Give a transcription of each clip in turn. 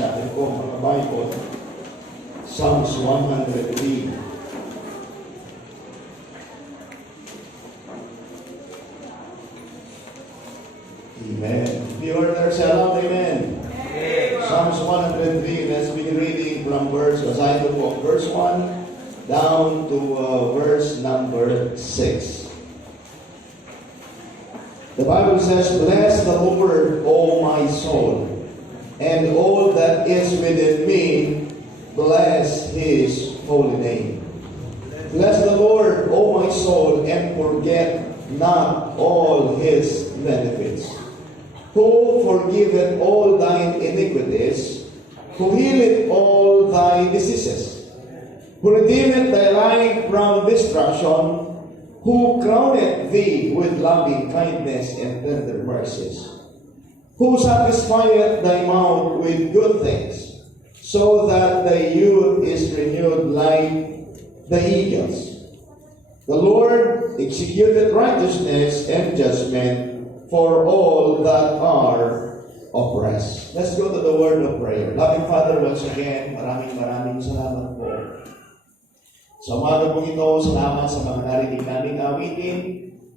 sa akin po mga Bible. Psalms 103. Amen. The order shall out, amen. Psalms 103, let's be reading from verse 1 down to verse number 6. The Bible says, "Bless the Lord, O my soul, and all that is within me, bless His holy name. Bless the Lord, O my soul, and forget not all His benefits. Who forgiveth all thine iniquities, who healeth all thy diseases, who redeemeth thy life from destruction, who crowneth thee with loving kindness and tender mercies, who satisfieth thy mouth with good things, so that thy youth is renewed like the eagles. The Lord executed righteousness and judgment for all that are oppressed." Let's go to the word of prayer. Loving Father, once again, maraming salamat po. Sa umaga po ito, salamat sa mga narinig naming awitin.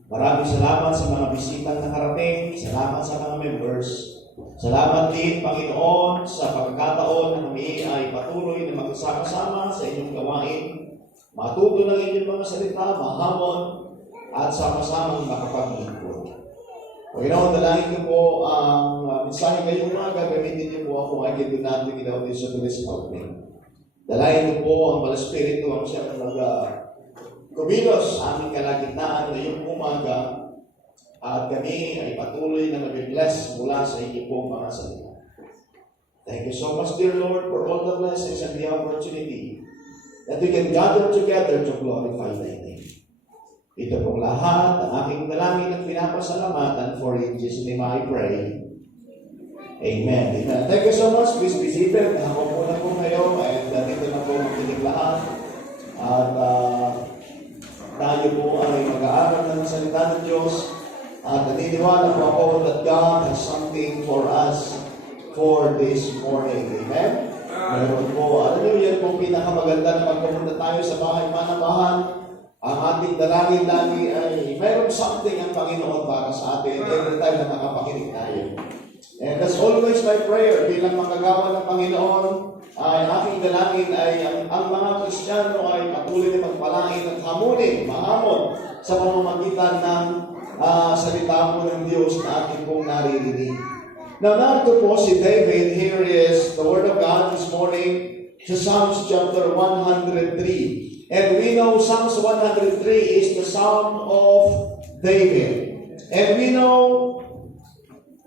Maraming salamat sa mga bisitang nakarating. Salamat sa mga members. Salamat din, Panginoon, sa pagkakataon na kami ay patuloy na magkasama-sama sa inyong gawain. Matuto ng inyong mga salita, mahamon, at sama-samang makapaglingkod. Panginoon, dalangin ko po ang mensahe ngayong umaga. Gamitin niyo po ako. I can do nothing without this, so please help me. Dalangin ko po ang Holy Spirit ang siyang kumilos sa aming kalagitnaan ngayong umaga, at kami ay patuloy na mag-bless mula sa inyo pong mga salita. Thank you so much, dear Lord, for all the blessings and the opportunity that we can gather together to glorify thy name. Ito pong lahat ang aking dalangin at pinapasalamatan, for in Jesus' name I pray. Amen. Amen. Thank you so much. Please be seated. Ako muna po kayo, and dito na po makinig lahat. At tayo po ay mag-aaral ng salita ng Diyos. At naniniwala po ako that God has something for us for this morning. Amen? Meron po, alam niyo, yan po pinakamaganda na magpupunta tayo sa bahay manamahan. Ang ating dalangin lagi ay mayroong something ang Panginoon para sa atin every time na makapakinig tayo. And that's always my prayer bilang manggagawa ng Panginoon. Ay aking dalangin ay ang mga Kristiyano ay patuloy na magpalain at mahamon sa pamamagitan ng salita po ng Diyos na ating pong naririnig. Now, narito po si David. Here is the Word of God this morning sa Psalms chapter 103. And we know Psalms 103 is the Psalm of David. And we know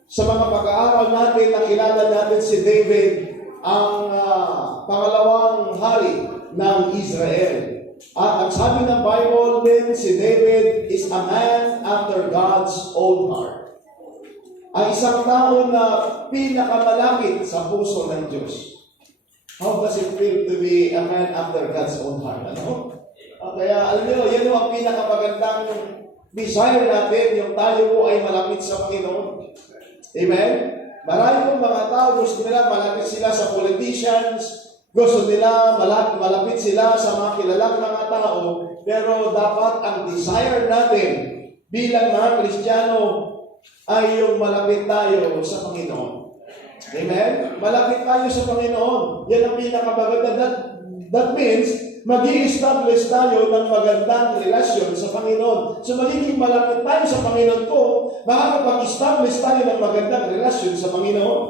sa mga pag-aaral natin, nakilala natin si David, ang pangalawang hari ng Israel. At ang sabi ng Bible din, si David is a man after God's own heart. Ang isang tao na pinakamalapit sa puso ng Diyos. How does it feel to be a man after God's own heart? Ano? Kaya alam niyo, yan ang pinakamagandang desire natin, yung tayo po ay malapit sa Panginoon. Amen? Marami pong mga tao, gusto nila malapit sila sa politicians, gusto nila malapit sila sa mga kilalang mga tao, pero dapat ang desire natin bilang mga Kristiyano ay yung malapit tayo sa Panginoon. Amen? Malapit tayo sa Panginoon. Yan ang pinakamaganda. That means, mag-i-establish tayo ng magandang relasyon sa Panginoon. So, magiging malapit tayo sa Panginoon ko, makakapag-establish tayo ng magandang relasyon sa Panginoon.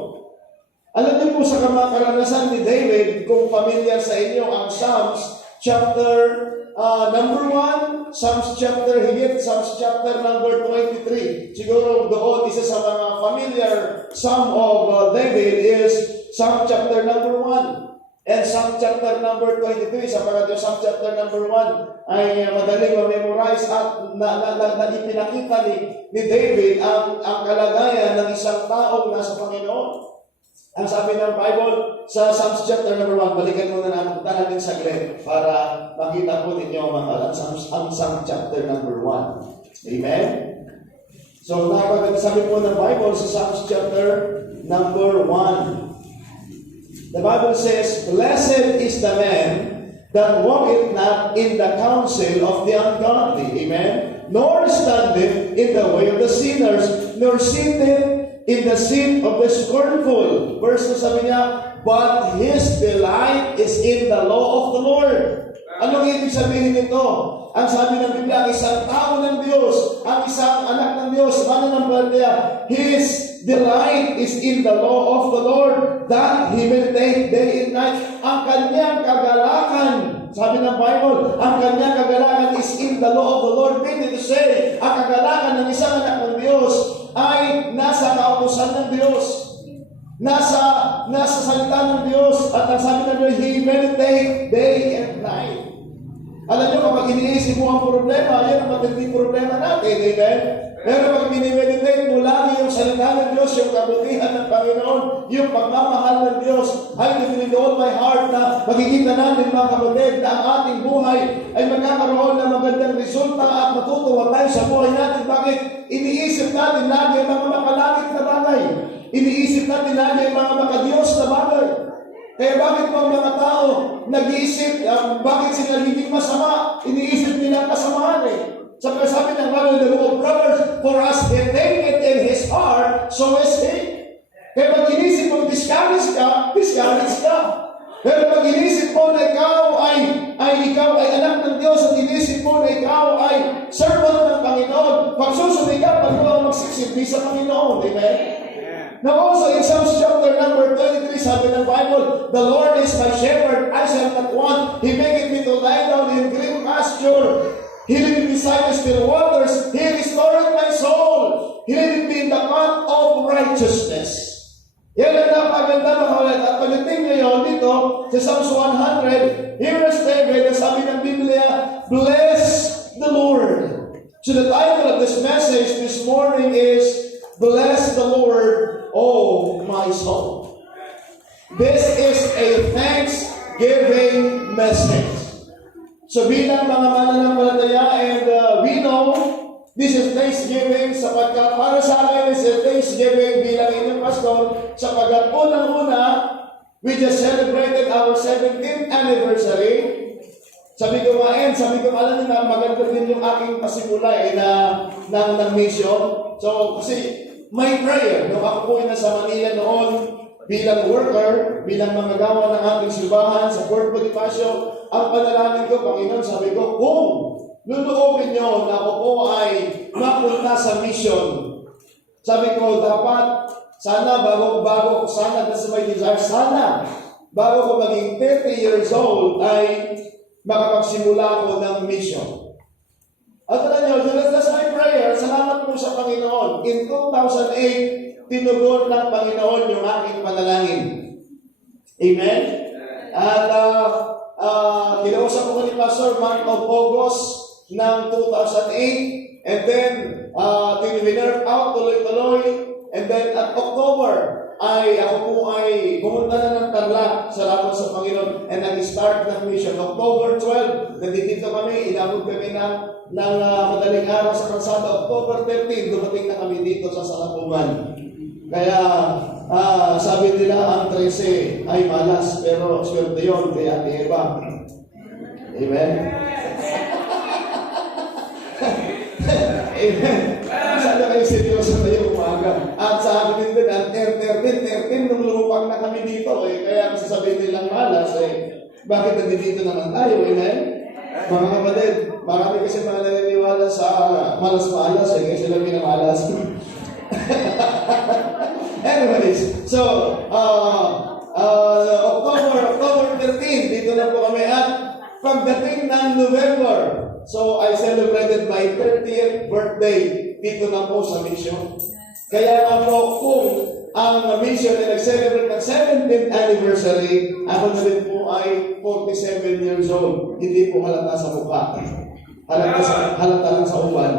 Alam niyo po sa karanasan ni David, kung familiar sa inyo ang Psalms chapter number 1, Psalms chapter number 23. Siguro doon, isa sa mga familiar Psalm of David is Psalm chapter number 1. And Psalm chapter number 23, sapagat yung Psalm chapter number 1 ay madaling ma-memorize at ipinakita ni David ang kalagayan ng isang taong nasa Panginoon. Ang sabi ng Bible sa Psalms chapter number 1, balikan muna natin saglit para makita po ninyo ang Psalm chapter number 1. Amen? So, sabi po ng Bible sa Psalms chapter number 1. The Bible says, "Blessed is the man that walketh not in the counsel of the ungodly." Amen. "Nor standeth in the way of the sinners, nor sitteth in the seat of the scornful." Verse 2 sabi niya, "But his delight is in the law of the Lord." Anong ibig sabihin nito? Ang sabi ng Biblia, ang isang tao ng Diyos, ang isang anak ng Diyos, mananampalataya, his delight is in the law of the Lord, that he meditate day and night. Ang kanyang kagalakan, sabi ng Bible, ang kanyang kagalakan is in the law of the Lord. Meaning to say, ang kagalakan ng isang anak ng Diyos ay nasa kautusan ng Diyos. Nasa salita ng Diyos. At ang sabi ng Diyos, he meditate day and night. Alam nyo, kapag iniisip mo ang problema, yan ang matinding problema natin. Amen? Pero pag minimeditate mo lagi yung salita ng Diyos, yung kabutihan ng Panginoon, yung pagmamahal ng Diyos, ay with all my heart na makikita natin mga kapatid na ang ating buhay ay magkakaroon ng magandang resulta at matutuwa tayo sa buhay natin. Bakit? Iniisip natin lagi ang mga makalakit na bagay. Iniisip natin lagi ang mga makadiyos na bagay. Kaya bakit po ang mga tao nag-iisip, bakit sila hindi masama? Iniisip nila ang kasamaan eh. Sabi ng Bible, the book of Proverbs, "For as he thinketh in his heart, so is he." Kaya pag inisip mo, discourage ka. Pero pag inisip mo na ikaw ay anak ng Diyos at inisip mo na ikaw ay servant ng Panginoon, pagsusunod ka, pag mo magsisilbi sa Panginoon. Amen? Now also in Psalms chapter number 23, sabi ng Bible, "The Lord is my shepherd, I shall not want. He maketh me to lie down in green pasture. He leadeth me beside the still waters. He restored my soul. He leadeth me in the path of righteousness." Yan ang napaganda mga kapatid. At pagdating ngayon dito sa Psalms 100, here is David, ang sabi ng Biblia, "Bless the Lord." So the title of this message this morning is, "Bless the Lord, oh my soul." This is a thanksgiving message. So bilang mga mananampalataya, and we know this is Thanksgiving sapagkat para sa akin is a Thanksgiving bilang inyong pastor sapagkat unang-una, we just celebrated our 17th anniversary. Sabi ko, alam niyo na maganda din yung aking pasimula ng mission. So kasi my prayer, nung ako po ay nasa Manila noon, bilang worker, bilang manggagawa ng ating simbahan sa Fort Bonifacio, ang panalangin ko, Panginoon, sabi ko, kung luloobin niyo na ako po ay mapunta sa mission, sabi ko, dapat, sana, bago sana, that's my desire, sana, bago ko maging 30 years old, ay makapagsimula ako ng mission. At alam niyo, that's my prayer. Salamat po sa Panginoon. In 2008, tinugon ng Panginoon yung aking panalangin. Amen? At kinausap ko ni Pastor month of August ng 2008, and then tinwinerp out tuloy-tuloy, and then at October, ako po ay pumunta na ng Tarlac, salamat sa Panginoon, and nag-start ng mission. October 12, nandito kami, inabot kami ng madaling araw sa kalsada. October 13, dumating na kami dito sa Salapungan. Kaya sabi nila ang 13 ay malas, pero swerte yun kay Ate Eva. Amen? Amen. Sana kayo seryoso na yung umaga. At sabi din din, ang 13 nung lumupang na kami dito, kaya sasabihin nilang malas, bakit nandito naman tayo? Amen? Mga kapatid, marami kasi mga naniniwala sa malas-malas, kaya sila minamalas. Anyways, so, October 13, dito na po kami at pagdating ng November, so I celebrated my 30th birthday dito na po sa mission. Kaya nga po, kung ang mission ay nag-celebrate ng 17th anniversary, ako na rin po ay 47 years old. Hindi po halata sa mukha. Halata lang sa uban.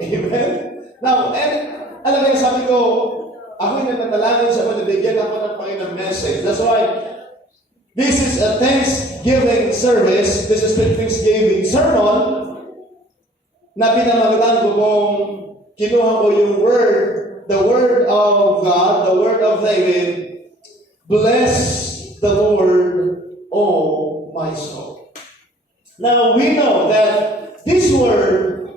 Amen? Now, alam mo, sabi ko, ako'y nagtatalangin sa panibigyan ako ng Panginoon message. That's why, this is a Thanksgiving service. This is the Thanksgiving sermon na pinamagatan ko kung kinuha ko yung word, the word of God, the word of David, Bless the Lord, O my soul. Now we know that this word,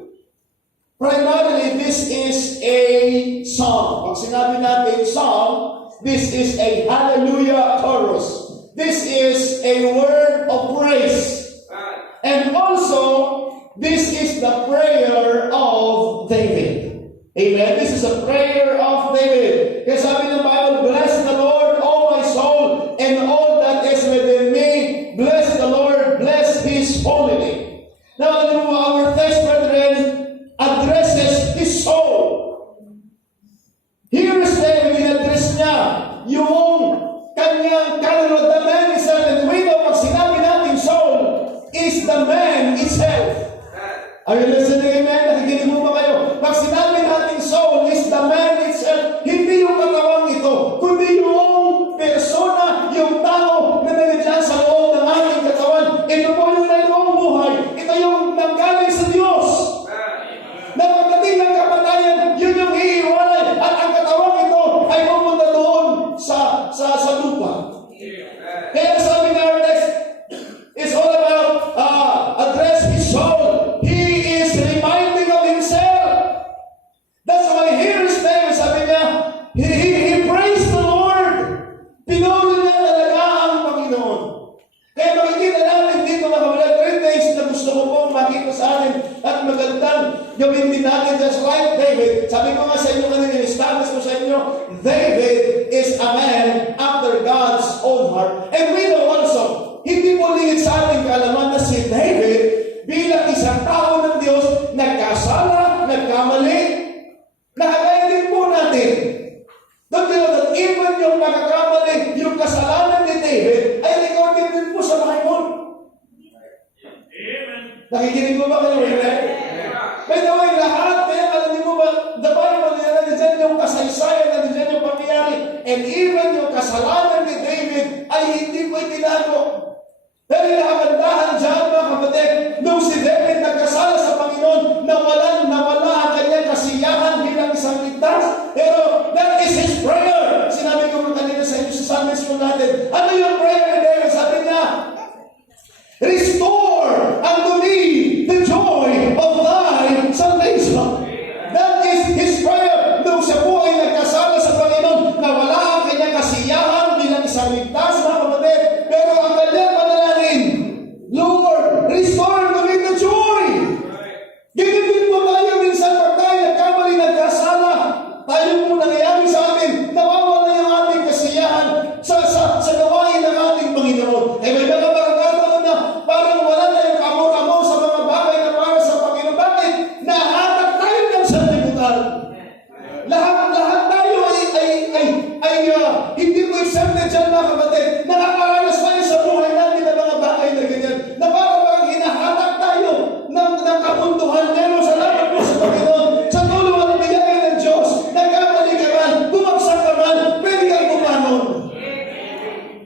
primarily this is a song. Pag sinabi natin song, this is a hallelujah chorus. This is a word of praise. And also, this is the prayer of David. Amen. This is a prayer of David. Kaya sabi ng Bible, bless the Lord, O my soul, and all that is within me. Bless the Lord, bless His holy name. Now, our text, brethren, addresses His soul. Here is David, in-address niya yung kanyang kaluluwa. The man itself, and we know, pag sinabi natin soul, is the man itself. Are you listening, amen? Nakikinig mo ba kayo? Pag sinabi natin soul is the man itself, hindi yung katawang ito, kundi yung persona, yung tao na nandiyan sa loob ng ating katawan. Ito po yung mayroong buhay. Ito yung nanggaling sa Diyos. Na pagdating ng kamatayan, yun yung iiwalay. At ang katawang ito ay pupunta doon sa lupa. Kaya sabi ng our text, it's all about address his soul. He is reminding of himself. That's why here is David, sabi niya, he praised the Lord. Pinuri niya talaga ang Panginoon. Kaya makikita natin dito mga kapatid, three things na gusto ko pong makita sa atin at magandang gawin din natin just like David. Sabi ko nga sa inyo kanina, establish ko sa inyo, David is a man after God's own heart. And we know also, hindi mo lingid sa ating kaalaman na si David bilang isang tao ng Diyos, nagkasala, nagkamali, nakagaya din po natin. Don't you know that even yung pagkakamali, yung kasalanan ni David, ay recorded din po sa Bible. Amen. Nakikinig mo ba kayo? Amen? By the way, lahat, kaya alam niyo mo ba, the Bible, nandiyan yung kasaysayan, nandiyan yung pangyayari, and even yung kasalanan ni David ay hindi po itinago. Pero nakagandahan dyan, mga kapatid, nung si David nagkasala sa Panginoon, nawala ang kanyang kasiyahan bilang isang ligtas. Pero that is his prayer. Sinabi ko kanina sa inyo sa Sunday school natin, ano yung prayer ni David? Sabi niya, restore unto me the joy of thy salvation. That is his prayer. Nung siya po ay nagkasala sa Panginoon, nawala ang kanyang kasiyahan bilang isang ligtas, mga kapatid. Pero ang kanyang panalangin, Lord, restore to me the joy. Ganyan din po tayo minsan pag tayo nagkamali, nagkasala. Tayo po nangyayari sa atin, nawawala yung ating kasiyahan sa gawain ng ating Panginoon. Eh may nakapagkataon na parang wala na yung kamor-amor sa mga bagay na para sa Panginoon. Bakit? Nahatak tayo ng sanlibutan. Lahat tayo ay hindi mo accepted dyan, mga kapatid. Nakakaranas tayo sa buhay natin ng mga bagay na ganyan. Na parang hinahatak tayo ng kapuntuhan. Pero salamat po sa Panginoon. Sa tulong at bigay ng Diyos, nagkamali ka man, bumagsak ka man, pwede kang bumangon.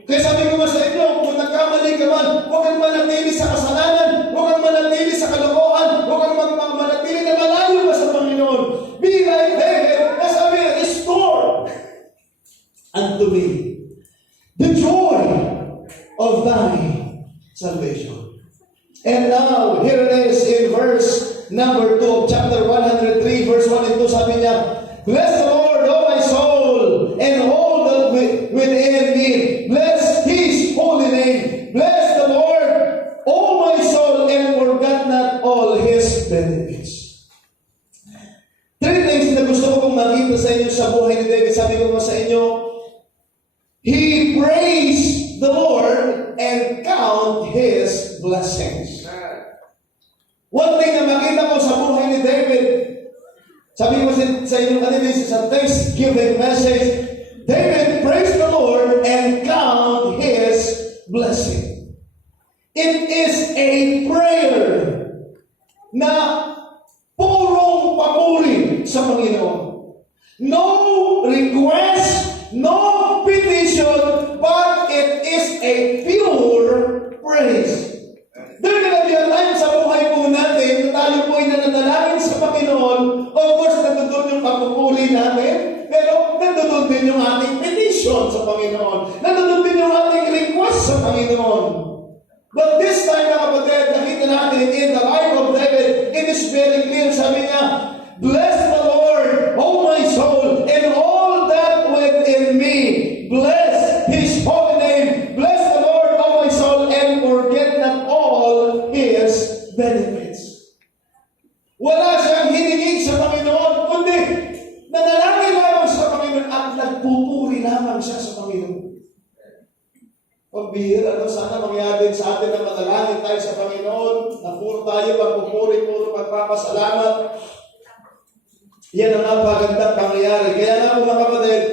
Kaya sabi ko nga sa inyo, kung nagkamali ka man, huwag kang manatili sa kasalanan, huwag kang manatili sa kalokohan, huwag kang manatili na malayo ka sa Panginoon. Be like David, na sabi, restore unto me the joy of thy salvation. And now, here it is in verse number 2 of chapter 103, verse 1 and 2, sabi niya, bless the Lord, O my soul, and all that within me. Bless His holy name. Bless the Lord, O my soul, and forget not all His benefits. Three things na gusto ko pong makita sa inyo sa buhay ni David. Sabi ko sa inyo, he praised the Lord and count His blessings. One thing na makita ko sa buhay ni David, sabi ko sa inyo kanina sa Thanksgiving message, David praised the Lord and count His blessing. It is a prayer na purong papuri sa Panginoon. No request, no petition, but it is a pure praise. There gonna be a time sa buhay po natin na tayo po ay nananalangin sa Panginoon. Of course, nandun yung pagpupuri natin, pero nandun din yung ating petition sa Panginoon. Nandun sa Panginoon. But this time, mga kapatid, nakita natin in the life of David, it is very clear, sabi niya, bless the Lord, O my soul, and all that within me. Bless His holy name. Bless the Lord, O my soul, and forget not all His benefits. Wala siyang hiningin sa Panginoon, kundi nanalangin lamang sa Panginoon at nagpupuri lamang siya sa Panginoon. Pagbihira, sana mangyari din sa atin na manalangin tayo sa Panginoon, na puro tayo magpupuri, puro magpapasalamat. Yan ang napagandang pangyayari. Kaya nga mga kapatid,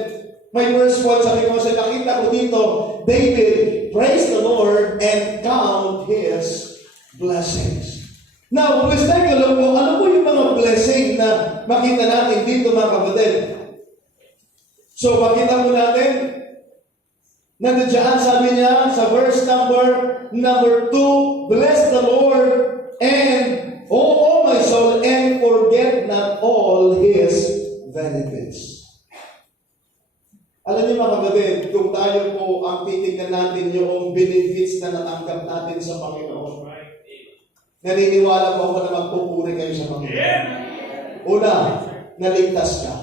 may verse 1, sabi ko sa nakita ko dito, David praised the Lord and count His blessings. Now, let's take a look po, ano po yung mga blessing na makita natin dito mga kapatid? So, makita mo natin, nandiyan sabi niya sa verse number 2, bless the Lord and O my soul, and forget not all His benefits. Alam niyo mga kapatid, kung tayo po ang titignan natin yung benefits na natanggap natin sa Panginoon, naniniwala po ako na magpupuri kayo sa Panginoon. Una, naligtas ka.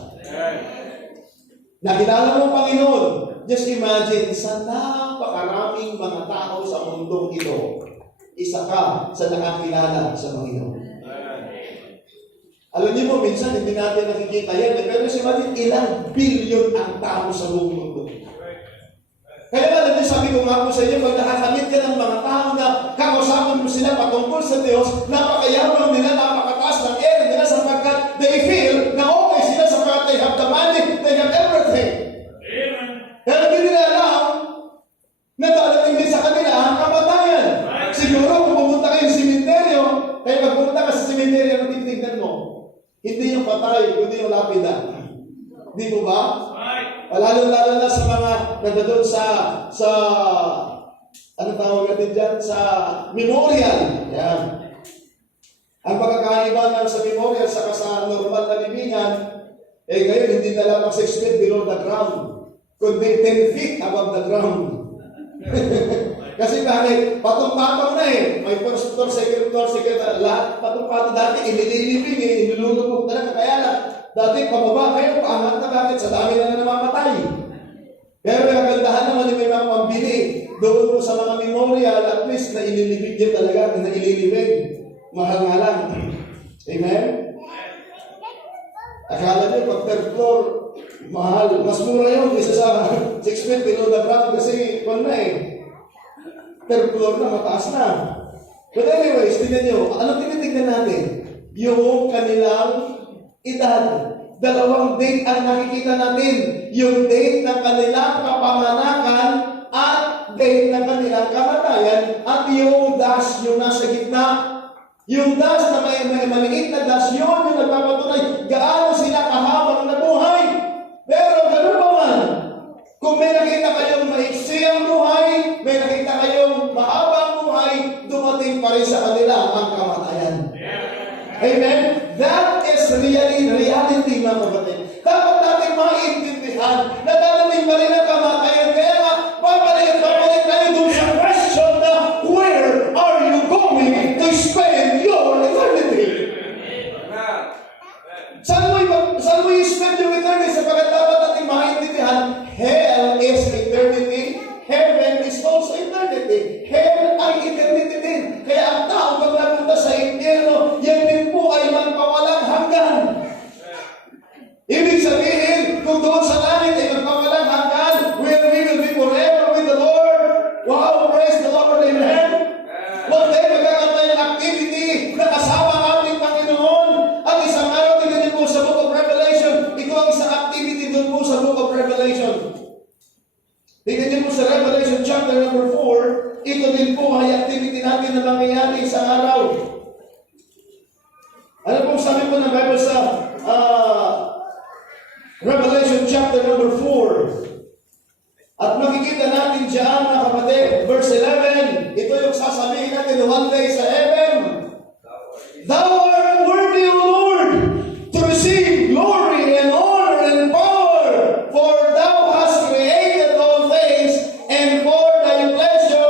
Nakilala mo ang Panginoon. Just imagine, sa napakaraming mga tao sa mundong ito, isa ka sa nakakilala sa Panginoon. Alam niyo mo, minsan hindi natin nakikita yan. Pero imagine, ilang bilyon ang tao sa buong mundo. Kaya alam niyo, sabi ko nga po sa inyo, pag nakakamit ka ng mga tao na kakausapin mo sila patungkol sa Diyos, napakayabang nila, napakataas ng ere nila sapagkat they feel na okay sila sapagkat they have the money, they have everything. Pero hindi nila alam na darating din sa kanila ang kamatayan. Siguro kung pumunta kayo sa simenteryo, kaya pag pumunta ka sa simenteryo, ano titignan mo? Hindi yung patay, kundi yung lapida. Di mo ba? Lalo-lalo na sa mga nandun sa ano tawag natin dyan? Sa memorial. Yan. Ang pagkakaiba ng sa memorial saka sa normal na libingan, ngayon hindi na lamang 6 feet below the ground, kundi 10 feet above the ground. Kasi bakit? Patong-patong na eh. May first floor, second floor, lahat patong-patong dati, inililibing eh, inilulubog na lang. Kaya lang, dati pababa, ngayon paangat na bakit? Sa dami na namamatay. Pero may kagandahan naman may mga pambili. Doon po sa mga memorial, at least na ililibig yun talaga, na ililibig. Mahal nga lang. Amen? Akala nyo, pag third floor, mahal. Mas mura yun, isa sa 6 feet below the ground kasi kung na eh. Third floor na, mataas na. But anyways, tingnan nyo, ano tinitignan natin? Yung kanilang edad. Dalawang date ang nakikita natin. Yung date ng kanilang kapanganakan at date ng kanilang kamatayan at yung dash yung nasa gitna. Yung dash na may maliit na dash, yun yung nagpapatunay gaano sila kahabang nabuhay. Pero gano'n ba man? Kung may nakita kayong maiksi ang buhay, may nakita kayong mahabang buhay, dumating pa rin sa kanila ang kamatayan. Amen? That is reality, mga kapatid. Dapat natin maintindihan na darating pa rin ang kamatayan. Kaya nga, babalik tayo doon sa question na, where are you going to spend your eternity? Saan mo i-spend your eternity? Sapagkat dapat natin maintindihan, hell is eternity, heaven is also eternity. Hell ay eternity din. Kaya ang tao pag napunta sa impyerno, yan din po ay magpawalang hanggan. Ibig sabihin, kung doon sa langit ay magpawalang hanggan, where we will be forever with the Lord. Wow, praise the Lord, amen. One day, magkakaroon ng activity na kasama ang ating Panginoon. At isang araw, tingnan niyo po sa Book of Revelation. Ito ang isang activity doon po sa Book of Revelation. Tingnan niyo po sa Revelation chapter number 4. Ito din po ay activity natin na mangyayari sa araw. Ano pong sabi po ng Bible sa Revelation chapter number 4? At makikita natin dyan, mga kapatid, verse 11, ito yung sasabihin natin one day sa heaven. Thou art worthy, O Lord, to receive glory and honor and power, for thou hast created all things, and for thy pleasure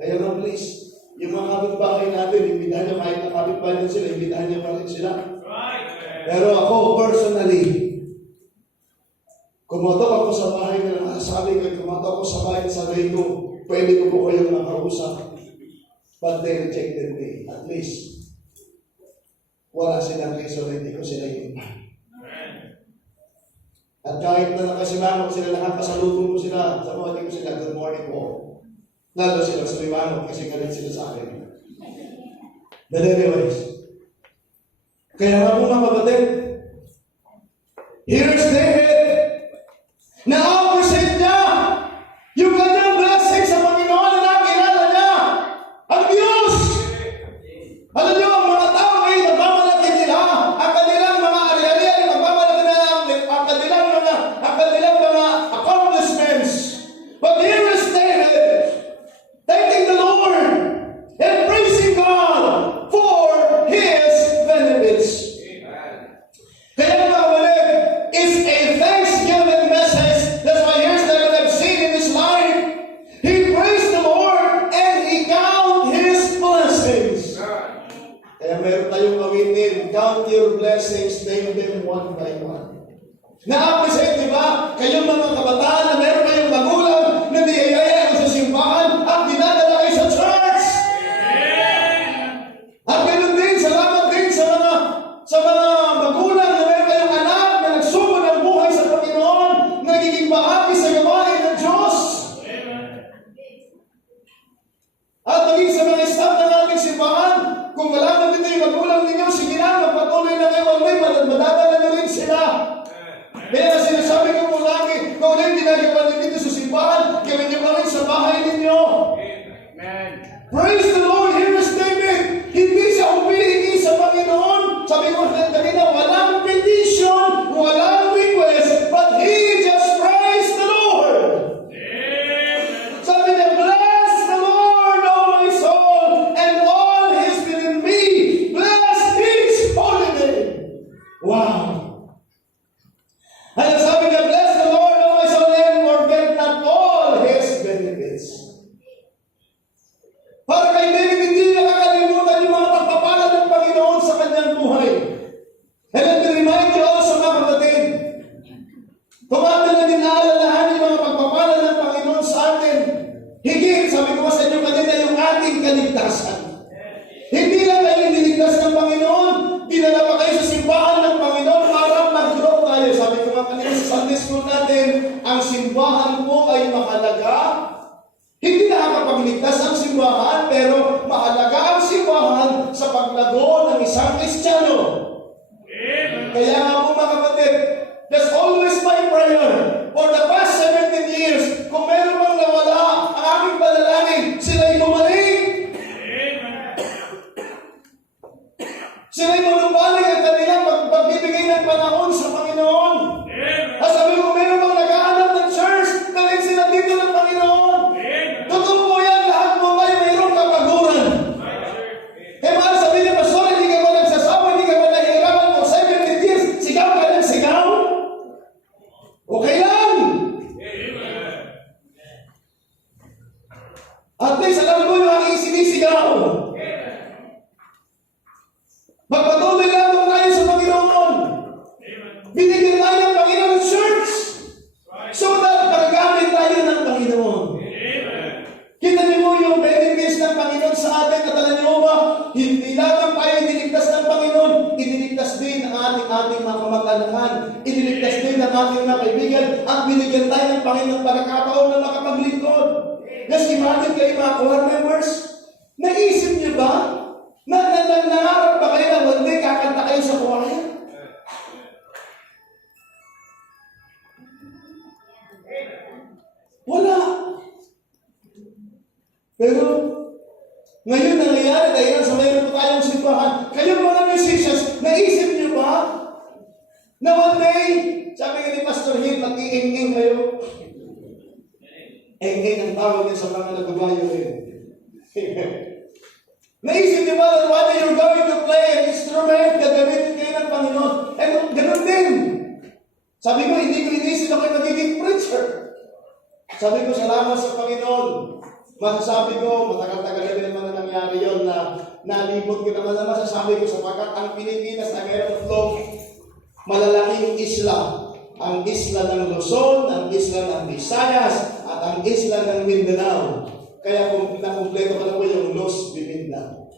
Kaya nga please, yung mga kapitbahay natin, imbitahan nyo kahit na kapitbahay nyo sila, imbitahan nyo pa rin sila. Pero ako, personally, kumatok ako sa bahay na sabi ko, kumatok ako sa bahay sa sabi ko, pwede ko po kayong makausap. But they rejected me. At least, wala silang reason na hindi ko sila imbitahan. At kahit na nakasimangot sila, nakakasalubong ko sila, sabuhatin ko sila, good morning po. Lalo sila sumimangot kasi galit sila sa akin. But anyways, kaya nga po mga kapatid, here's David, na-appreciate niya yung kanyang blessing sa Panginoon na nakilala niya. Ang Diyos! Alam niyo, ang mga tao ay nagmamalaki nila, ang kanilang mga ari-ari ay nagmamalaki nila, ang kanilang mga accomplishments. But here is David, thanking the Lord and praising God for His benefits. Kaya mga kapatid, it's a thanksgiving message. That's why here's David I've seen in his life. He praised the Lord and he count His blessings. Kaya meron tayong kawitin, count your blessings, name them one by one. Na-appreciate, di ba? Kayong mga kabataan na meron kayong magulang na niyayaya sa simbahan at dinadala kayo sa church. At ganoon din, salamat din sa mga magulang na meron kayong anak na nagsumod ng buhay sa Panginoon, na nagiging bahagi sa gawain ng Diyos. At maging sa mga staff ng ating simbahan, kung wala na din yung magulang ninyo, sige na, magpatuloy na kayo online, madadala na rin sila. Kaya sinasabi ko po lagi, kung ulit ginagawa din dito sa simbahan, gawin niyo pa rin sa bahay ninyo. Amen. Praise the Lord, here is David. Hindi siya humihingi sa Panginoon. Sabi ko kanina, walang petition, walang request, but he just praised the Lord. Amen. Sabi niya, bless the Lord, O my soul, and all His within me. Bless His holy name. Wow. At sabi niya, bless the Lord, O my soul, and forget not all His benefits. Para kay David, hindi nakakalimutan yung mga pagpapala ng Panginoon sa kanyang buhay. And let me remind you also, mga kapatid, kung atin na dinaalalahan yung mga pagpapala ng Panginoon sa atin, higit, sabi ko sa inyo kanina, yung ating kaligtasan. Hindi lang kayo niligtas ng Panginoon, dinala pa kayo sa simbahan ng Panginoon para mag-grow tayo. Sabi ko nga kanina sa Sunday school natin, ang simbahan po ay mahalaga. Hindi nakakapagligtas ang simbahan, pero mahalaga ang simbahan sa paglago ng isang Kristiyano. Kaya nga po mga kapatid, that's always my prayer. For the past 17 years, kung meron bang nawala ang aking panalangin, sila'y bumalik. Sila'y manumbalik ang kanilang pagbibigay ng panahon sa Panginoon. At sabi ko, meron bang nag-aanap ng church, dalhin sila dito ng Panginoon. Totoo po yan, lahat mo tayo mayroong kapaguran. Kaya mahal sabihin niya, Pastor, hindi ka ba nagsasawa, hindi ka ba nahihirapan for 17 years, sigaw ka ng sigaw? Okay lang. At least, alam mo yung aking sinisigaw. Magpatuloy lamang tayo sa Panginoon. Binigyan tayo ng Panginoon Church so that magagamit tayo ng Panginoon. Kita niyo mo yung benefits ng Panginoon sa atin at alam niyo ba, hindi lamang tayo iniligtas ng Panginoon, iniligtas din ang ating mga kamag-anakan, iniligtas din ang ating mga kaibigan, at binigyan tayo ng Panginoon pagkakataon na makapaglingkod. Just imagine kayo mga choir members, naisip niyo ba nangarap ba kayo na one day kakanta kayo sa choir? Wala. Pero ngayon nangyayari dahil sa mayroon po tayong simbahan. Kayong mga musicians, naisip niyo ba na one day, sabi nga ni Pastor Hill, mag-iing-ing kayo? Eng-eng ang tawag niya sa mga nagbabayo rin. Naisip niyo ba that one day you're going to play an instrument, gagamitin kayo ng Panginoon? Ganun din. Sabi ko, hindi ko inisip na kayo magiging preacher. Sabi ko, salamat sa Panginoon. Masasabi ko, matagal-tagal na din naman na nangyari yun na nalibot ko naman na masasabi ko sapagkat ang Pilipinas na meron tatlong malalaking isla. Ang isla ng Luzon, ang isla ng Visayas, at ang isla ng Mindanao. Kaya kung nakumpleto ko na po yung Los Mindanao.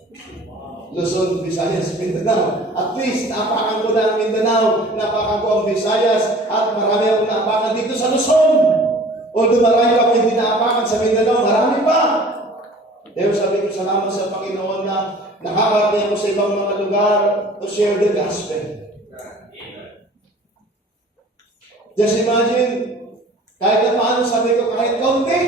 Luzon, Visayas, Mindanao. At least, naapakan ko na ang Mindanao, naapakan ko ang Visayas, at marami akong naapakan dito sa Luzon. Although marami ako hindi naapakan sa Mindanao, marami pa. Pero sabi ko, salamat sa Panginoon na nakakarating ako sa ibang mga lugar to share the gospel. Just imagine, kahit na paano sabi ko, kahit kaunti,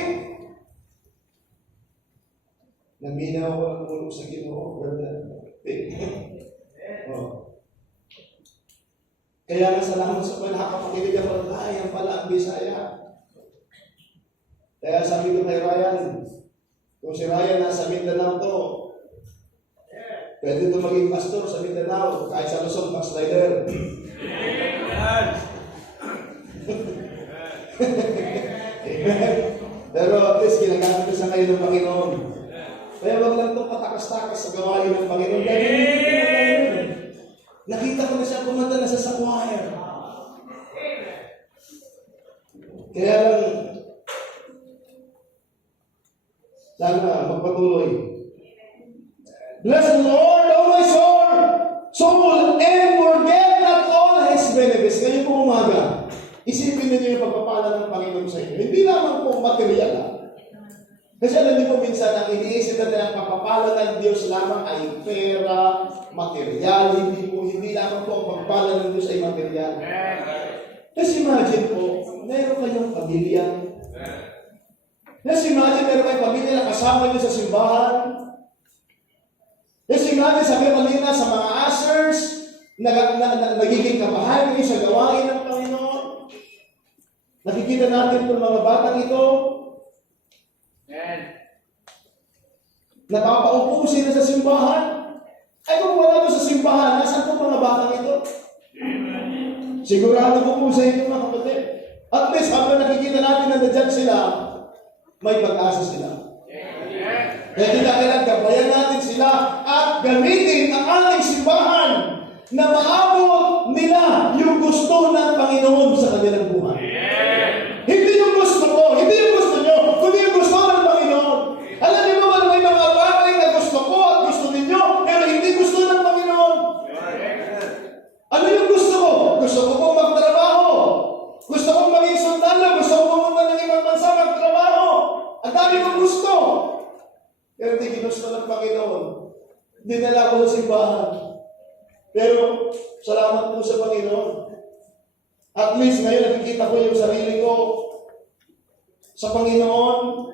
naminaw ako ng tulong sa Ginoo, brother. Oh. Kaya nga salamat sa nakakapakinig ako, ay, yan pala ang Bisaya. Kaya sabi ko kay Ryan, kung si Ryan nasa Mindanao to, pwede ito maging pastor sa Mindanao, kahit sa Luzon, backslider. Amen. Pero at least ginagamit ko sa kayo ng Panginoon. Kaya wag lang itong patakas-takas sa gawain ng Panginoon. Nakita ko na siya kumanta na sa choir. Kaya lang, sana magpatuloy. Bless the Lord, O my soul, and forget not all His benefits. Ngayon po umaga, isipin niyo yung pagpapala ng Panginoon sa inyo. Hindi lamang po material lang. Kasi alam niyo po minsan, ang iniisip natin ang pagpapala ng Diyos lamang ay pera, material. Hindi lamang po ang pagpapala ng Diyos ay material. Kasi imagine po, meron kayong pamilya. Kasi imagine, meron kayong pamilya na kasama niyo sa simbahan. Kasi imagine, sabi ko kanina sa mga ushers, nagiging kabahagi sa gawain ng Panginoon. Nakikita natin itong mga batang ito. Napapaupo sila sa simbahan. Ay kung wala ito sa simbahan, nasan itong mga batang ito? Sigurado ko po sa inyo mga kapatid. At least habang nakikita natin na nandiyan sila, may pag-asa sila. Kaya kailangan gabayan natin sila at gamitin ang ating simbahan na maabot nila yung gusto ng Panginoon sa kanilang buhay. Hindi yung gusto ko, hindi yung gusto nyo, kundi yung gusto ng Panginoon. Alam niyo ba may mga bagay na gusto ko at gusto ninyo, pero hindi gusto ng Panginoon? Ano yung gusto ko? Gusto ko pong magtrabaho. Gusto kong maging sundalo. Gusto kong pumunta ng ibang bansa magtrabaho. Ang dami kong gusto. Pero hindi ginusto ng Panginoon. Dinala ko sa simbahan. Pero salamat po sa Panginoon. At least ngayon nakikita ko yung sarili ko sa Panginoon.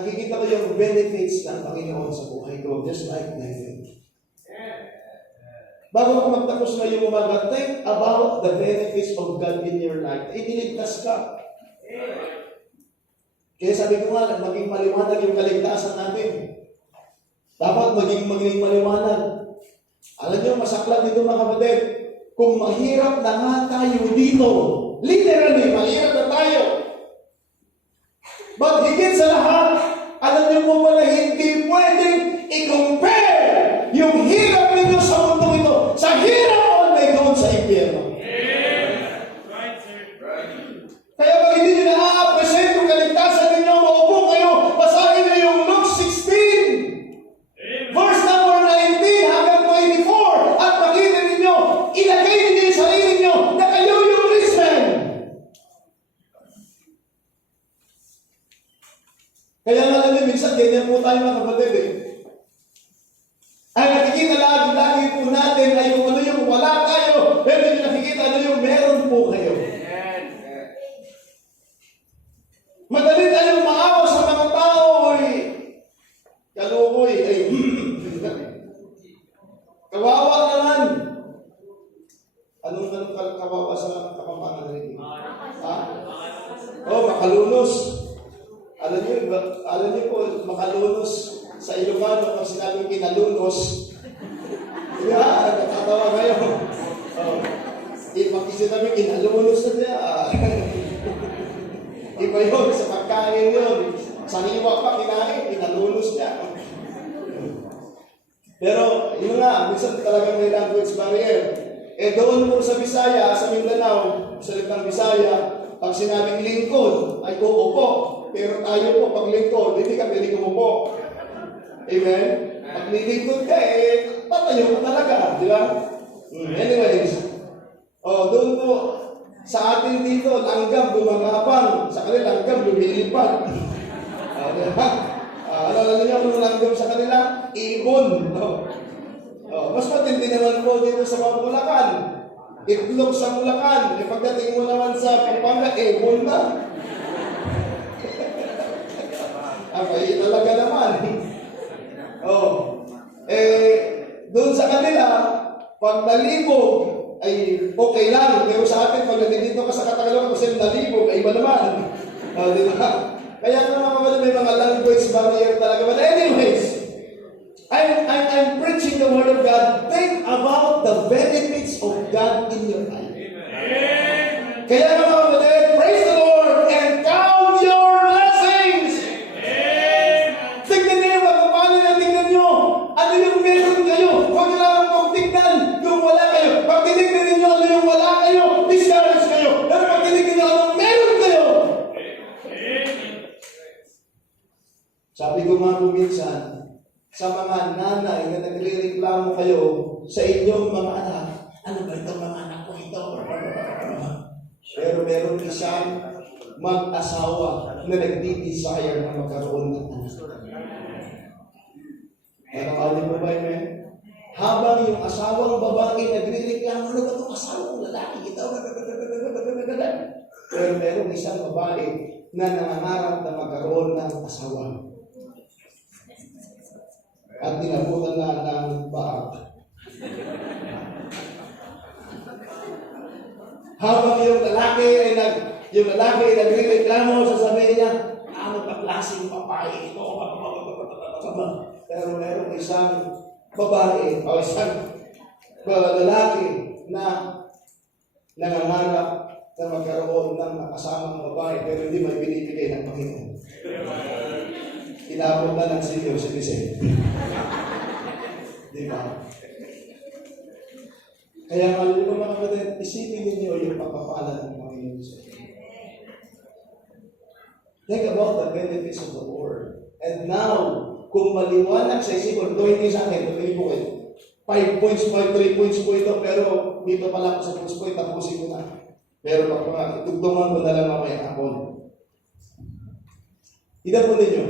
Nakikita ko yung benefits ng Panginoon sa buhay ko. Just like David. Bago ako magtapos na yung umaga, think about the benefits of God in your life. Iniligtas ka. Kaya sabi ko nga, maging maliwanag yung kaligtasan natin. Dapat maging maliwanag. Alam niyo, masaklan dito mga kapatid. Kung mahirap na nga tayo dito, literally, mahirap na tayo. But higit sa lahat, alam niyo po pala, hindi pwedeng i-compare yung hirap ninyo sa mundo ito sa hirap on may doon sa impyerno. Kaya pag hindi nyo na-appreciate yung kaligtasan ninyo, maupo kayo, basahin nyo yung Luke 16, verse number 19 hanggang 24, at makita ninyo, ilagay ninyo yung sarili nyo na kayo yung rich man. Kaya nga lang minsan, ganyan po tayo mga kapatid eh. Ang nakikita lagi po natin ay kung ano yung wala tayo, pero hindi nakikita ano yung meron po kayo. Madali tayong maawa sa mga tao eh. Kalukoy ay kawawa naman. Anong kawawa sa kapampangan rin? Ha? Oh, makalunos. Alam niyo po, makalunos sa Ilocano pag sinabing kinalunos. Yeah, nakatawa kayo. Oh. Pag sinabi kinalunos na niya. Iba yun, sa pagkain yun. sariwa pa, kinain, pinalulos niya. Pero, yun nga, minsan talagang may language barrier. Doon po sa Bisaya, sa Mindanao, salitang Bisaya, pag sinabing lingkod, ay uupo. Pero tayo po, pag lingkod, hindi ka pwede umupo. Amen? Pag lilingkod ka, patayo ka talaga, di ba? Anyways, doon po, sa atin dito, langgam gumagapang, sa kanila langgam lumilipad. Diba? Alala niyo kung langgam sa kanila? Ibon. Mas matindi naman po dito sa mga Bulacan. Itlog sa Bulacan. Pagdating mo naman sa Pampanga, ibon na. Abay, talaga naman. Doon sa kanila, pag nalibog, ay okay lang. Pero sa atin, pag nandito ka sa Katagalan, kasi nalibog, ay iba naman. Diba? Kaya naman may mga language barrier talaga. But anyways, I'm preaching the word of God. Think about the benefits of God in your life. Amen. Kaya naman praise the Lord and count your blessings. Amen. Tignan niyo, paano na tignan niyo? Ano yung meron kayo? Huwag nyo lang kung tignan yung wala kayo. Pag tinignan niyo ano yung wala kayo, discourage kayo. Pero pag tinignan niyo anong meron kayo, sabi ko nga po minsan, sa mga nanay na nagre-reklamo kayo sa inyong mga anak, ano ba itong mga anak ko ito? Pero meron isang mag-asawa na nagdi-desire na magkaroon ng anak. Nakakali mo ba yun? Habang yung asawang babae nagre-reklamo, ano ba itong asawang lalaki ito? Pero meron isang babae na nangangarap na magkaroon ng asawa. At tinabutan na ng baak. Habang yung lalaki ay nagre-reklamo, sasabihin niya, ano ba klaseng babae ito? Pero meron isang babae o isang lalaki na nangangarap na magkaroon ng kasamang babae pero hindi may binibigay ng Panginoon. Inabot na ng senior citizen. Di ba? Kaya mga kapatid, isipin ninyo yung pagpapala ng Panginoon sa inyo. Think about the benefits of the Lord. And now, kung maliwanag sa isipon, ito hindi sa akin, ito po kayo. 5 points po, 3 points po ito, pero dito pala ako sa points po, tapusin ko na. Pero pag itugtungan ko na lang mamaya ako. Tignan po ninyo.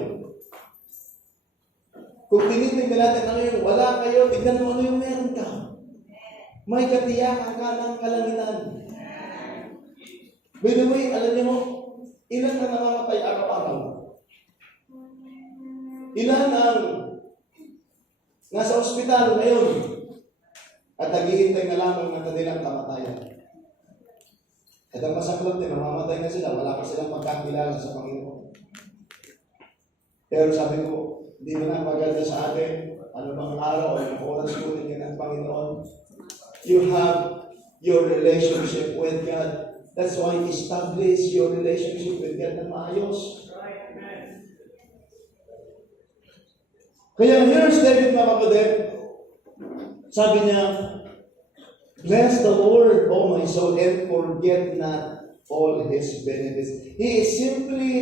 Kung tinitingnan natin ano yung wala kayo, tignan mo ano yung meron ka. May katiyakan ka ng kalangitan. By the way, alam niyo mo, ilan na namamatay araw-araw? Ilan ang nasa ospital ngayon at naghihintay na lamang ng kanilang kamatayan? At ang masaklap din, mamamatay na sila, wala pa silang pagkakilala sa Panginoon. Pero sabi ko, hindi mo na maganda sa atin, ano bang araw o yung oras ko din ng Panginoon. You have your relationship with God. That's why establish your relationship with God na maayos. Kaya here's David mga kapatid. Sabi niya, bless the Lord, O my soul, and forget not all His benefits. He is simply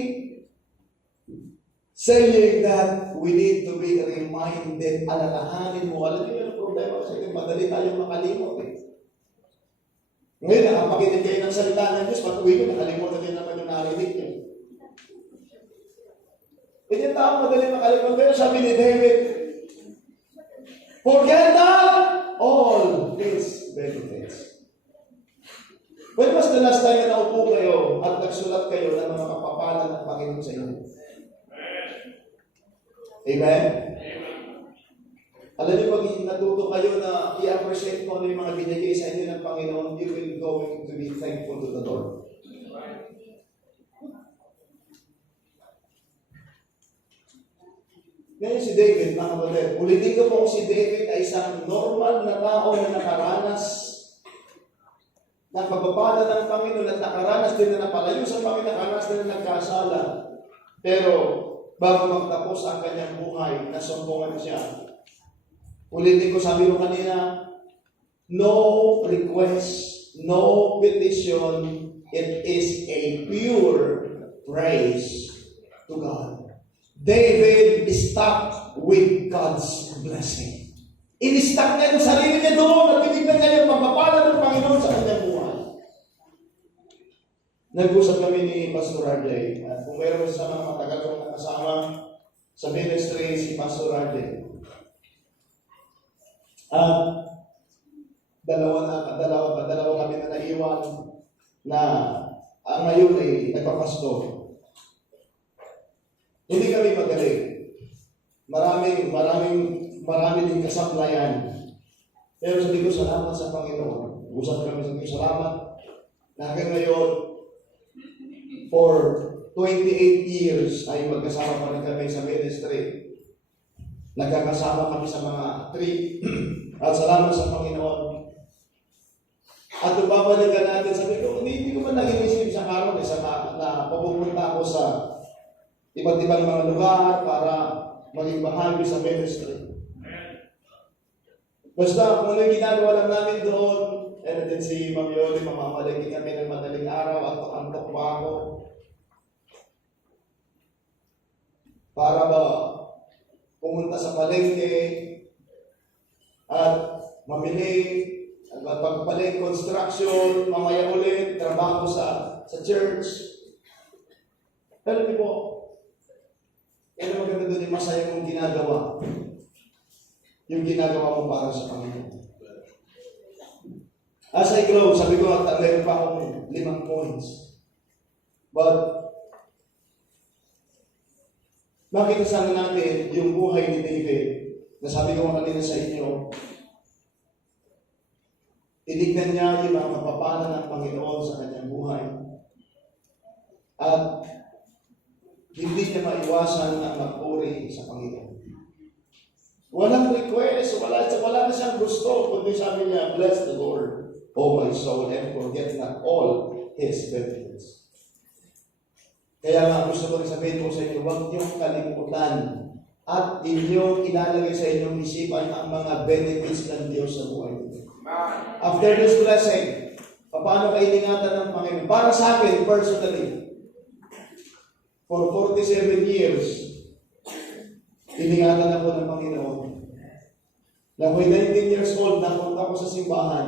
saying that we need to be reminded, alalahanin mo. Alam niyo yung problema kasi madali tayong makalimot eh. Ngayon, nakapakinig kayo ng salita ng Diyos, patuloy ko, nakalimutan din naman yung narinig niyo. Yung tao madali makalimot. Pero sabi ni David, forget not all His benefits. When was the last time na naupo kayo at nagsulat kayo ng mga kapapala ng Panginoon sa inyo? Amen? Alam niyo, pag natuto kayo na i-appreciate mo ano yung mga binigay sa inyo ng Panginoon, you will going to be thankful to the Lord. Ngayon si David, mga kapatid, ulitin ko po si David ay isang normal na tao na nakaranas ng pagpapala ng Panginoon at nakaranas din na napalayo sa Panginoon, nakaranas din na nagkasala. Pero, bago magtapos ang kanyang buhay, nasumpungan siya. Ulitin ko, sabi ko kanina, no request, no petition, it is a pure praise to God. David stopped with God's blessing. In-stop niya yung sarili niya doon at tinignan niya yung pagpapala ng Panginoon sa kanyang buhay. Nag-usap kami ni Pastor RJ. At kung mayroon sa mga matagal kong nakasama sa ministry, si Pastor RJ. Dalawa kami na naiwan na ngayon ay nagpapastor. Hindi kami magaling. Marami din kasaplayan. Pero sabi ko, salamat sa Panginoon. Usap kami, sabi ko, salamat na hanggang ngayon, for 28 years ay magkasama pa rin kami sa ministry. Nagkakasama kami sa mga trip. At salamat sa Panginoon. At kung babalikan natin, sabi ko, hindi ko man naging isip sa karon na pupunta ako sa iba't ibang mga lugar para maging bahagi sa ministry. Basta kung ano yung ginagawa lang namin doon, and then si Ma'am Yoli, mamamalagi kami ng madaling araw at antok pa ako. Para ba pumunta sa palengke at mamili, at pagpaling construction, mamaya ulit, trabaho sa church. Pero di po, yan ang maganda doon yung masaya mong ginagawa. Yung ginagawa mo para sa Panginoon. As I grow, sabi ko, meron pa akong 5 points. But, makita sana natin yung buhay ni David, na sabi ko kanina sa inyo, tinignan niya yung mga kapapala ng Panginoon sa kanyang buhay. At, hindi niya maiwasan ang magpuri sa Panginoon. Walang request, wala na siyang gusto, kundi sabi niya, bless the Lord, O my soul, and forget not all His benefits. Kaya nga gusto ko rin sabihin po sa inyo, huwag niyong kalimutan at inyong ilalagay sa inyong isipan ang mga benefits ng Diyos sa buhay niyo. After this blessing, paano kayo iningatan ng Panginoon? Para sa akin, personally, for 47 years, iningatan ako ng Panginoon. Na ako'y 19 years old, napunta ko sa simbahan.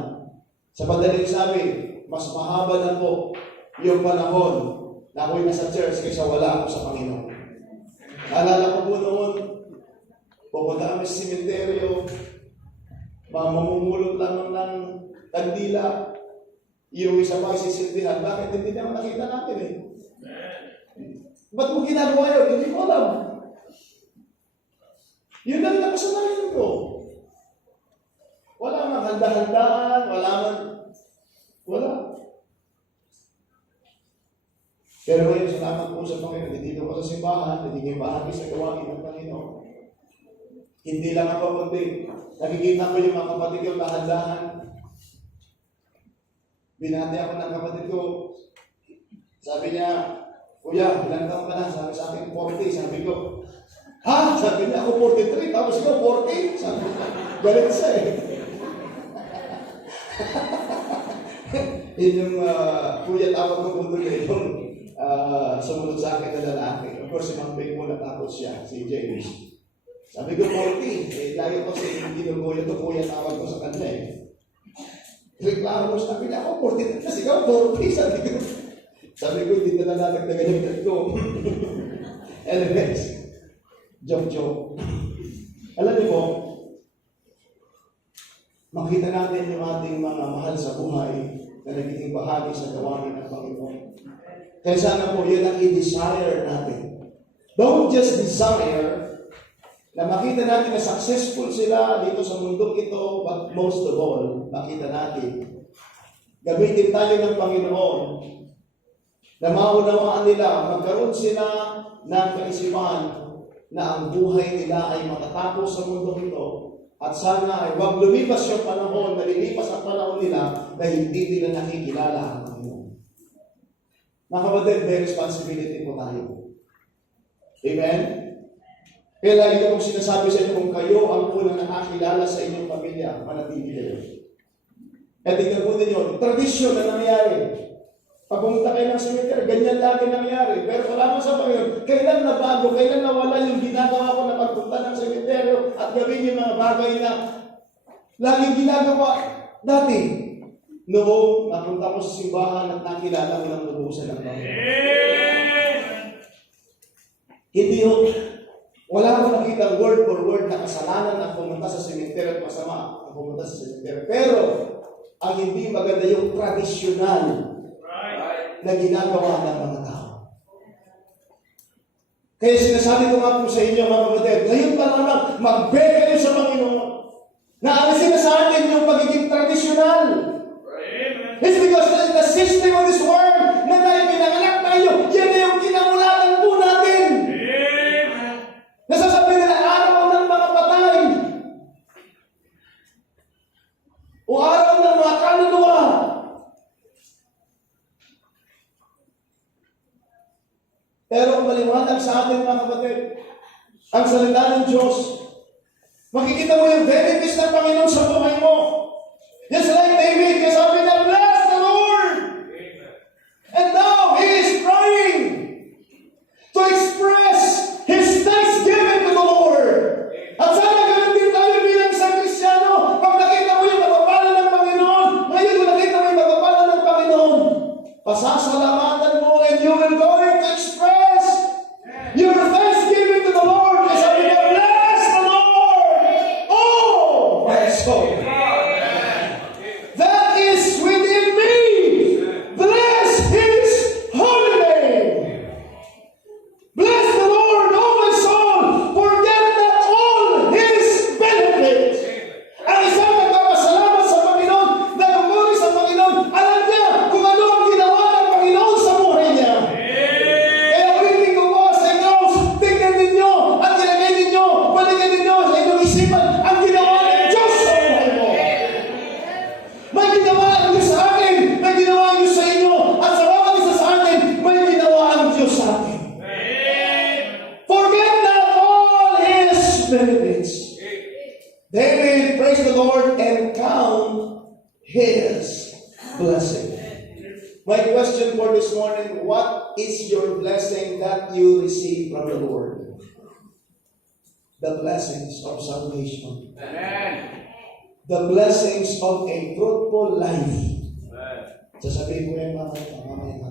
Sa madaling sabi, mas mahaba na po yung panahon na ako'y nasa church kaysa wala ako sa Panginoon. Naalala ko po noon, pupunta kami sa simenteryo, mamumulot lang ng kandila, iuwi sa pagsisilbihan. Bakit hindi naman nakita natin eh? Ba't mo ginagawa yun? Hindi ko alam. Yun lang nakasanayan ko. Wala mang handa-handaan, wala. Pero ngayon, salamat po sa Panginoon. Dito ko sa simbahan, nagiging bahagi sa gawain ng Panginoon. Hindi lang ako kundi, nakikita ko yung mga kapatid ko dahan-dahan. Binati ako ng kapatid ko. Sabi niya, Kuya, ilang taon ka na? Sabi sa akin, 40. Sabi ko, ha? Sabi niya, ako 43. Tapos ikaw, 40? Sabi ko, galit siya eh. Yun yung kuya tawag ko po doon yung sumunod sa akin na lalaki. Of course, si Mang Beng mo natakot siya, si James. Sabi ko, 40. Eh, lagi ko si ginuguya to kuya tawag ko sa kanya eh. Reklamo mo, sabi niya, ako 43. Kasi ikaw, 40. Sabi ko, hindi na nalalagdagan yung gat ko. Anyways, joke. Alam niyo po, makita natin yung ating mga mahal sa buhay na nagiging bahagi sa gawain ng Panginoon. Kaya sana po, yun ang i-desire natin. Don't just desire na makita natin na successful sila dito sa mundong ito, but most of all, makita natin. Gamitin tayo ng Panginoon na maunawaan nila, magkaroon sila ng kaisipan na ang buhay nila ay matatapos sa mundo ito. At sana ay huwag lumipas yung panahon, nalilipas ang panahon nila na hindi nila nakikilala ang Panginoon. Mga kapatid, may responsibility po tayo. Amen? Kaya lagi ko pong sinasabi sa inyo, kung kayo ang unang nakakilala sa inyong pamilya, manatili kayo. At tingnan po ninyo, tradisyon na nangyari. Pag pumunta kayo ng cemetery, ganyan lagi nangyari. Pero salamat sa Panginoon, kailan nabago, kailan nawala yung ginagawa ko na pagpunta ng cemetery at gawin yung mga bagay na laging ginagawa dati. Noong napunta ko sa simbahan at nakilala ko ng lubusan ng Panginoon. Hindi ho, wala akong nakita word for word na kasalanan na pumunta sa cemetery at masama ang pumunta sa cemetery. Pero, ang hindi maganda yung tradisyonal na ginagawa ng mga tao. Kaya sinasabi ko nga po sa inyo, mga kapatid, ngayon pa naman, mag-beg kayo sa Panginoon na alisin na sa atin yung pagiging tradisyonal. It's because the system of this world na tayo pinanganak tayo, yan na yung kinamulatan po natin. Nasasabi nila, araw ng mga patay o araw ng mga kaluluwa. Pero kung maliwanag sa atin, mga kapatid, ang salita ng Diyos, makikita mo yung benefits ng Panginoon sa buhay mo. Just like David, kasabi niya, bless the Lord! And now, he is trying to express his thanksgiving to the Lord. At sana ganun din tayo bilang isang Kristiyano. Pag nakita mo yung pagpapala ng Panginoon, ngayon kung nakita mo yung pagpapala ng Panginoon, pasasalamatan mo and you will go to express your thanksgiving to the Lord. Kasabi niya, bless the Lord! Oh, my soul! That is within me. Bless His holy name. Bless the Lord, oh my soul. Forget not all His benefits. Ang isang nagpapasalamat sa Panginoon, nagpupuri sa Panginoon, alam niya kung ano ang ginawa ng Panginoon sa buhay niya. Kaya ulitin ko po sa inyo, tingnan ninyo at ilagay ninyo, balikan ninyo sa inyong isipan ang ginawa ng Diyos sa buhay mo. May ginawa ang Diyos sa akin, may ginawa ang Diyos sa inyo, at sa bawat isa sa atin, may ginawa ang Diyos sa atin. Forget not all His benefits. David praised the Lord and count His blessing. My question for this morning, what is your blessing that you receive from the Lord? The blessings of salvation. The blessings of a fruitful life. Sasabihin ko yan mamaya.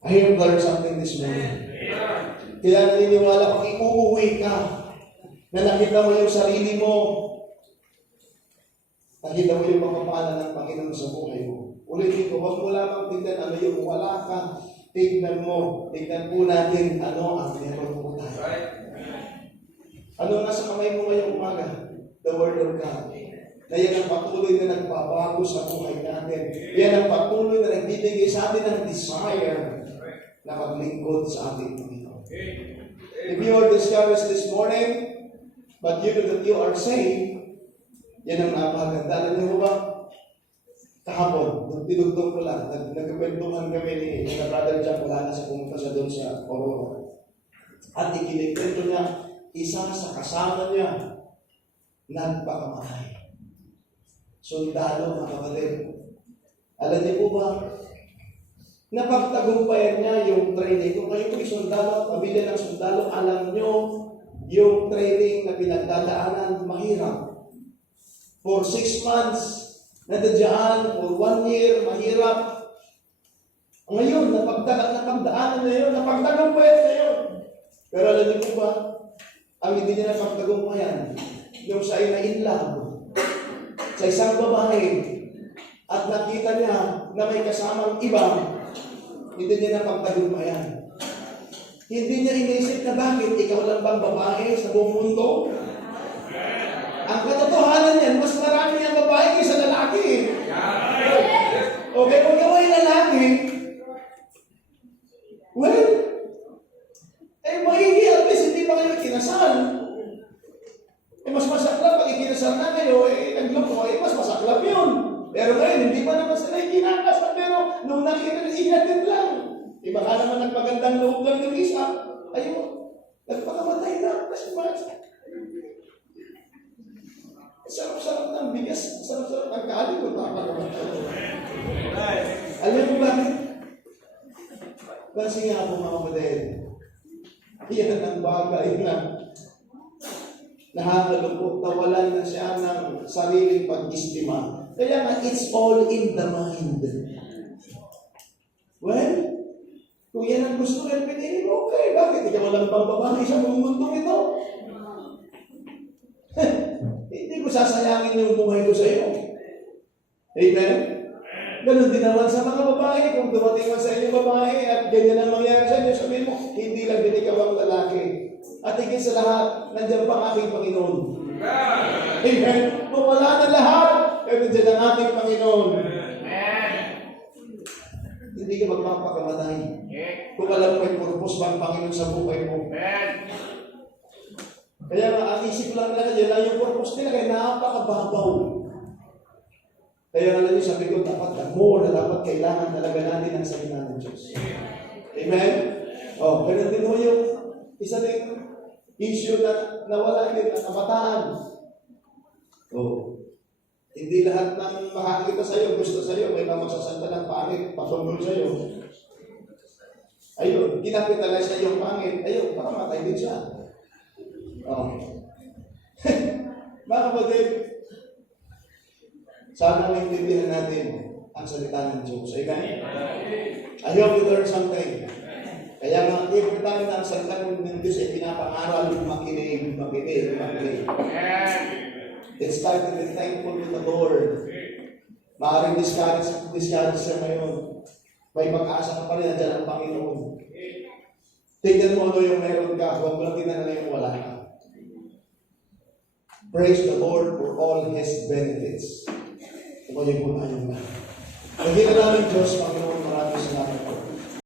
I have learned something this morning. Kaya naniniwala kung iuuwi ka, na nakita mo yung sarili mo, nakita mo yung pagpapala ng Panginoon sa buhay mo. Ulitin ko, huwag mo lamang tignan ano yung wala ka, tignan mo, tignan po natin ano ang meron mo tayo. Ano nasa kamay mo ngayong umaga? The Word of God. Na yan ang patuloy na nagbabago sa buhay natin. Yan ang patuloy na nagbibigay sa atin ng desire na maglingkod sa ating Panginoon. If you are discouraged this morning, but you know that you are saved, yan ang napakaganda. Alam niyo ba? Kahapon, tinugtong ko lang, nagkakwentuhan kami ni Brother Jack, wala na sa pumunta siya doon sa Aurora. At ikinikwento niya, isa sa kasama niya, nagpakamatay. Sundalo, mga kapatid. Alam niyo po ba, napagtagumpayan niya yung training. Kung kayo po'y sundalo, pamilya ng sundalo, alam niyo, yung training na pinagdadaanan, mahirap. For 6 months, nadadyan, for 1 year, mahirap. Ngayon, napagdaanan na yun, napagtagumpayan na yun. Pero alam niyo po ba, ang hindi niya napagtagumpayan, yung siya ay na-inlove sa isang babae, at nakita niya na may kasamang iba, hindi niya napagtagumpayan. Hindi niya inisip na bakit ikaw lang bang babae sa buong mundo? Ang katotohanan niyan, mas marami ang babae kaysa lalaki. Okay, kung ikaw ay lalaki, well, maigi at least hindi pa kayo kinasal. Mas masaklap pag ikinasal na kayo, nagloko, mas masaklap yun. Pero ngayon, hindi pa naman sila ikinakasal, pero nung nakita, inatid lang. Baka naman nagpagandang loob lang ng isa, ayun. Nagpakamatay na kasi bakit? Sarap-sarap ng bigas, sarap-sarap ng kanin ko, napakamatay. Alam mo bakit? Kasi nga po mga kapatid, yan ang bagay na nakakalungkot, nawalan na siya ng sariling pag-istima. Kaya nga, it's all in the mind. Well, kung yan ang gusto ng pinili mo, okay, bakit ikaw walang pang babae sa mundong ito? Hindi ko sasayangin yung buhay ko sa iyo. Amen? Ganon din naman sa mga babae. Kung dumating man sa inyong babae at ganyan ang mangyari sa inyo, sabihin mo, hindi lang din ikaw ang lalaki. At higit sa lahat, nandiyan pa ang aking Panginoon. Amen? Kung wala na lahat, pero nandiyan ang ating Panginoon. Hindi ka magpapakamatay. Kung alam mo may purpose ba ang Panginoon sa buhay mo. Kaya nga, ang isip lang nila yan lang yung purpose nila kaya napakababaw. Kaya nga lang yung sabi ko, dapat more na dapat kailangan talaga natin ang salita ng Diyos. Amen? O, ganun din mo yung isa din issue na nawala din ang kamataan. O, hindi lahat ng makakita sa'yo, gusto sa'yo, may magsasanta ng pangit, patungkol sa'yo. Ayun, kinapitalize na yung pangit, ayun, makamatay din siya. Oh. Mga kapatid, sana maintindihan natin ang salita ng Diyos. Amen? I hope you learn something. Kaya nga, every time na ang salita ng Diyos ay pinapangaral, makinig. It's time to be thankful to the Lord. Maaaring discourage siya ngayon. May pag-asa ka pa rin, nandiyan ang Panginoon. Tingnan mo ano yung meron ka, huwag mo lang tingnan na yung wala ka. Praise the Lord for all His benefits. Kung kayo po tayo na. Hindi na namin Diyos, Panginoon, maraming salamat.